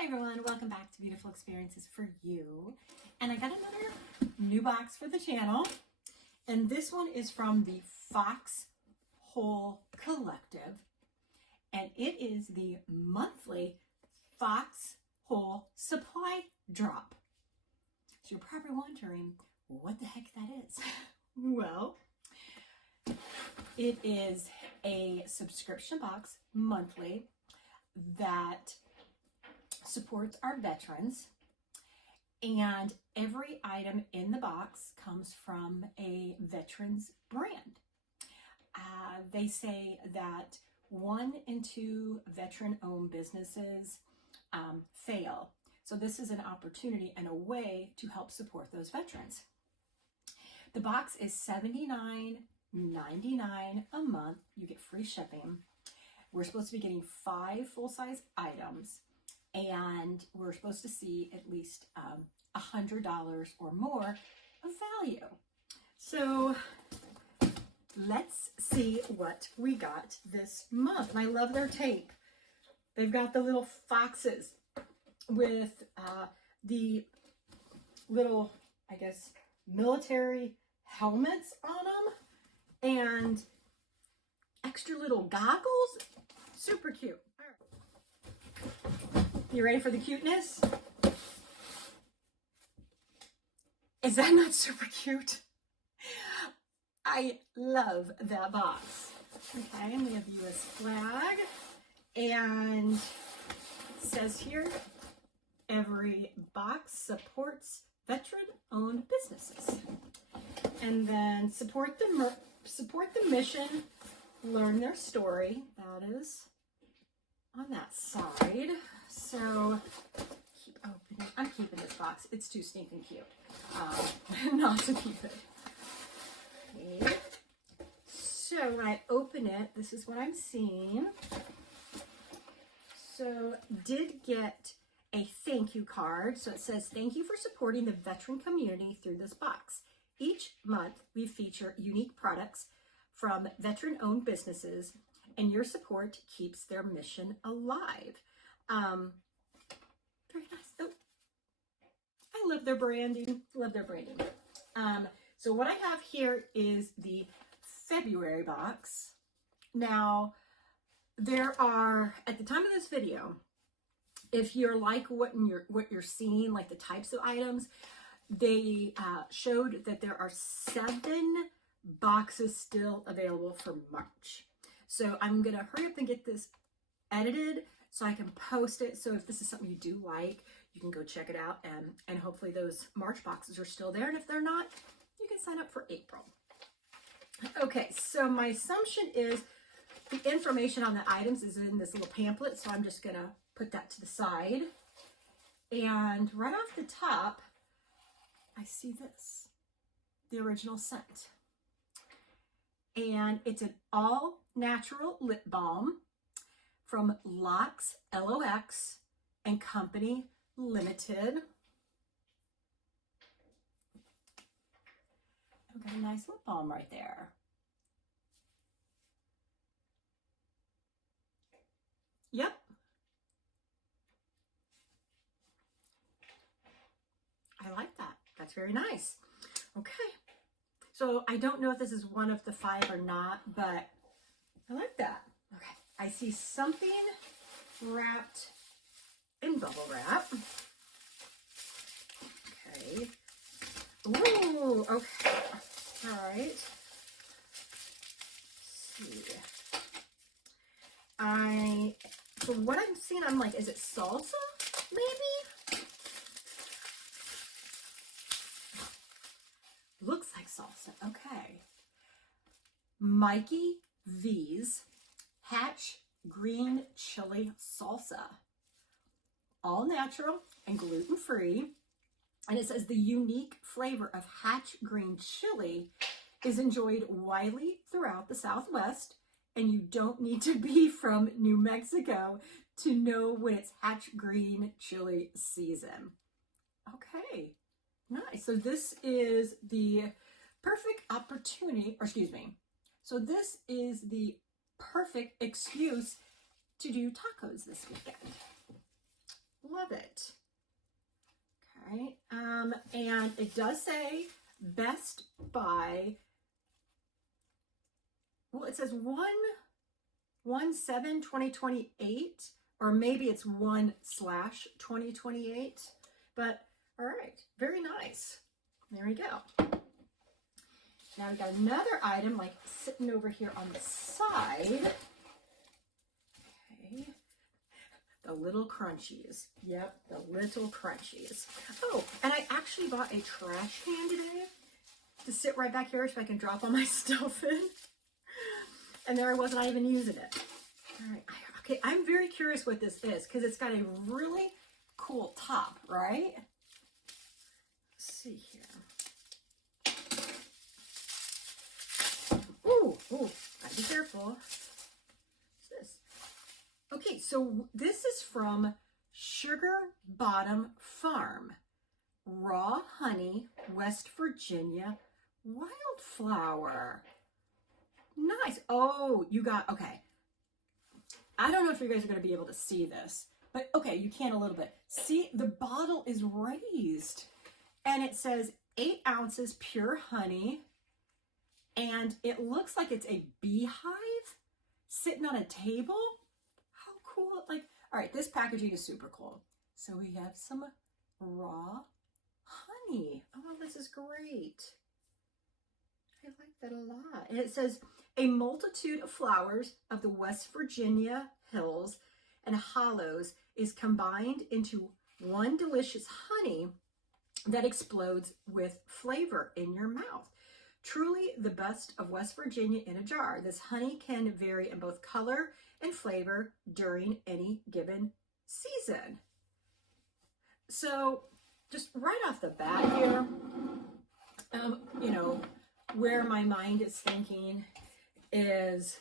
Hi everyone, welcome back to Beautiful Experiences for You. And I got another new box for the channel. And this one is from the Foxhole Collective. And it is the monthly Foxhole Supply Drop. So you're probably wondering, what the heck that is? Well, it is a subscription box monthly that supports our veterans, and every item in the box comes from a veterans brand. They say that 1 in 2 veteran-owned businesses fail. So this is an opportunity and a way to help support those veterans. The box is $79.99 a month. You get free shipping. We're supposed to be getting 5 full-size items, and we're supposed to see at least $100 or more of value. So let's see what we got this month. And I love their tape. They've got the little foxes with the little, I guess, military helmets on them and extra little goggles. Super cute. All right. You ready for the cuteness? Is that not super cute? I love that box. Okay, and we have the US flag, and it says here, every box supports veteran-owned businesses. And then support the mission, learn their story. That is on that side. So keep opening. I'm keeping this box. It's too stinking cute not to keep it. Okay. So when I open it, this is what I'm seeing. So did get a thank you card. So it says, thank you for supporting the veteran community through this box. Each month we feature unique products from veteran-owned businesses, and your support keeps their mission alive. Very nice. Oh, I love their branding. Love their branding. So what I have here is the February box. Now, there are, at the time of this video, if you're like what you're seeing, like the types of items, they showed that there are 7 boxes still available for March. So I'm gonna hurry up and get this edited so I can post it. So if this is something you do like, you can go check it out, and hopefully those March boxes are still there. And if they're not, you can sign up for April. Okay, so my assumption is the information on the items is in this little pamphlet, so I'm just gonna put that to the side. And right off the top, I see this, the original scent. And it's an all-natural lip balm from Lox, L-O-X, and Company Limited. I've got a nice lip balm right there. Yep. I like that. That's very nice. Okay. So I don't know if this is one of the 5 or not, but I like that. Okay. I see something wrapped in bubble wrap. Okay. Ooh, okay. All right. Let's see. From what I'm seeing, I'm like, is it salsa? Maybe? Looks like salsa. Okay. Mikey V's Hatch Green Chili Salsa. All natural and gluten-free. And it says the unique flavor of Hatch Green Chili is enjoyed widely throughout the Southwest, and you don't need to be from New Mexico to know when it's Hatch Green Chili season. Okay, nice. So this is the perfect opportunity, or excuse me. So this is the perfect excuse to do tacos this weekend. Love it. And it does say best by, well, it says 1/7/2028, or maybe it's 1/2028, but all right, very nice. There we go. Now we got another item like sitting over here on the side. Okay. The little crunchies. Yep, the little crunchies. Oh, and I actually bought a trash can today to sit right back here so I can drop all my stuff in. And there I was, not even using it. All right. Okay, I'm very curious what this is because it's got a really cool top, right? Let's see here. Ooh, gotta be careful. What's this? Okay, so this is from Sugar Bottom Farm. Raw honey, West Virginia, wildflower. Nice. Oh, you got, okay. I don't know if you guys are going to be able to see this, but okay, you can a little bit. See, the bottle is raised and it says 8 ounces pure honey. And it looks like it's a beehive sitting on a table. How cool. Like, all right, this packaging is super cool. So we have some raw honey. Oh, this is great. I like that a lot. And it says, a multitude of flowers of the West Virginia hills and hollows is combined into one delicious honey that explodes with flavor in your mouth. Truly the best of West Virginia in a jar. This honey can vary in both color and flavor during any given season. So just right off the bat here, you know, where my mind is thinking is,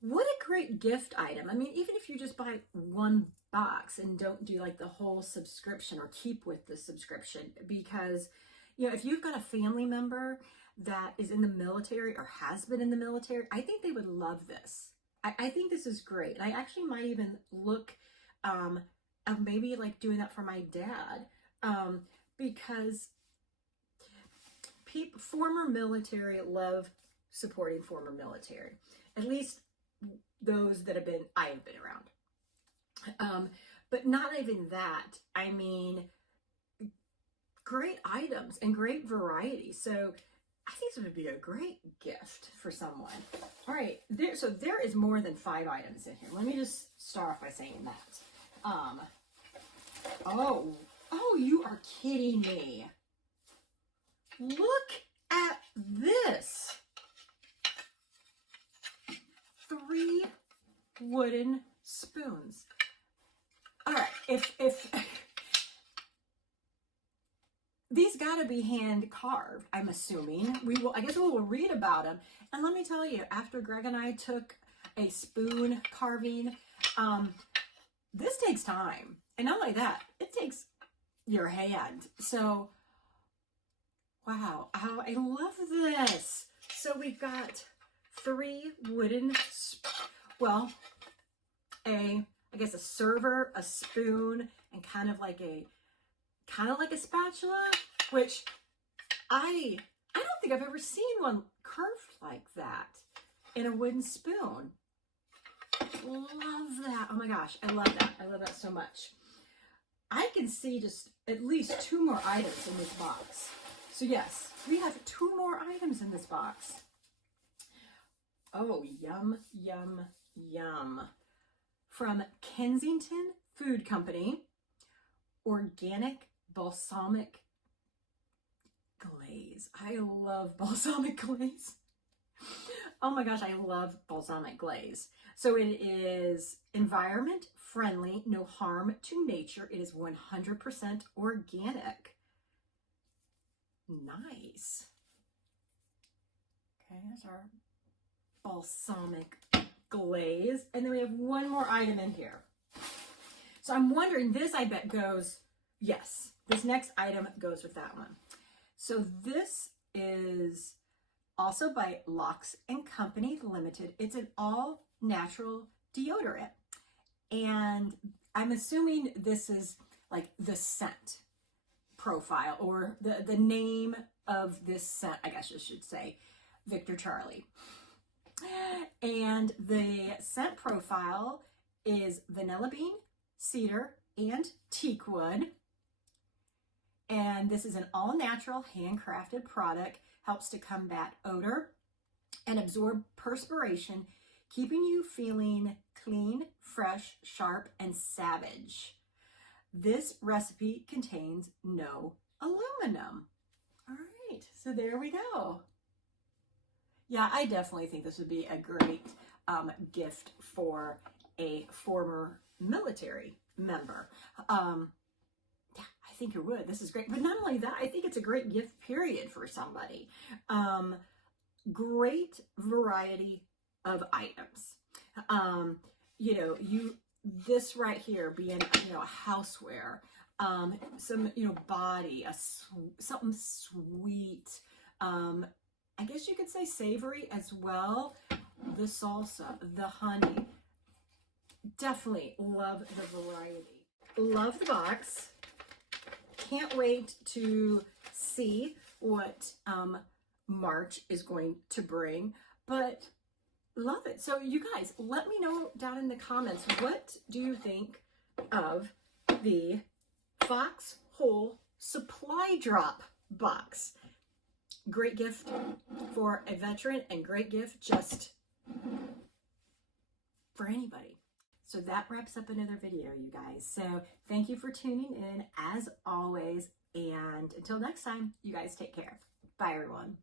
what a great gift item. I mean, even if you just buy one box and don't do like the whole subscription or keep with the subscription, because you know, if you've got a family member that is in the military or has been in the military, I think they would love this. I think this is great. And I actually might even look of maybe like doing that for my dad, because former military love supporting former military, at least those that I have been around. But not even that. I mean, great items and great variety. So I think this would be a great gift for someone. All right, so there is more than 5 items in here. Let me just start off by saying that. Oh, you are kidding me. Look at this. 3 wooden spoons. All right, if these got to be hand carved, I'm assuming. I guess we will read about them. And let me tell you, after Greg and I took a spoon carving, this takes time. And not like that, it takes your hand. So, wow, I love this. So we've got 3 wooden, I guess a server, a spoon, and kind of like a spatula, which I don't think I've ever seen one curved like that in a wooden spoon. Love that. Oh my gosh, I love that. I love that so much. I can see just at least 2 more items in this box. So yes, we have 2 more items in this box. Oh, yum, yum, yum. From Kensington Food Company, organic balsamic glaze. I love balsamic glaze. Oh my gosh, I love balsamic glaze. So it is environment friendly, no harm to nature. It is 100% organic. Nice. Okay, there's our balsamic glaze. And then we have 1 more item in here. So I'm wondering, this I bet goes, yes, this next item goes with that one. So this is also by Locks and Company Limited. It's an all natural deodorant. And I'm assuming this is like the scent profile, or the name of this scent, I guess I should say, Victor Charlie. And the scent profile is vanilla bean, cedar, and teak wood. And this is an all-natural, handcrafted product, helps to combat odor and absorb perspiration, keeping you feeling clean, fresh, sharp, and savage. This recipe contains no aluminum. All right, so there we go. Yeah, I definitely think this would be a great gift for a former military member. Yeah, I think it would. This is great. But not only that, I think it's a great gift, period, for somebody. Great variety of items. You know, this right here being, you know, a houseware, some, you know, body, something sweet, I guess you could say savory as well. The salsa, the honey. Definitely love the variety. Love the box. Can't wait to see what March is going to bring, but love it. So you guys, let me know down in the comments, what do you think of the Foxhole Supply Drop box? Great gift for a veteran and great gift just for anybody. So that wraps up another video, you guys. So thank you for tuning in as always. And until next time, you guys take care. Bye, everyone.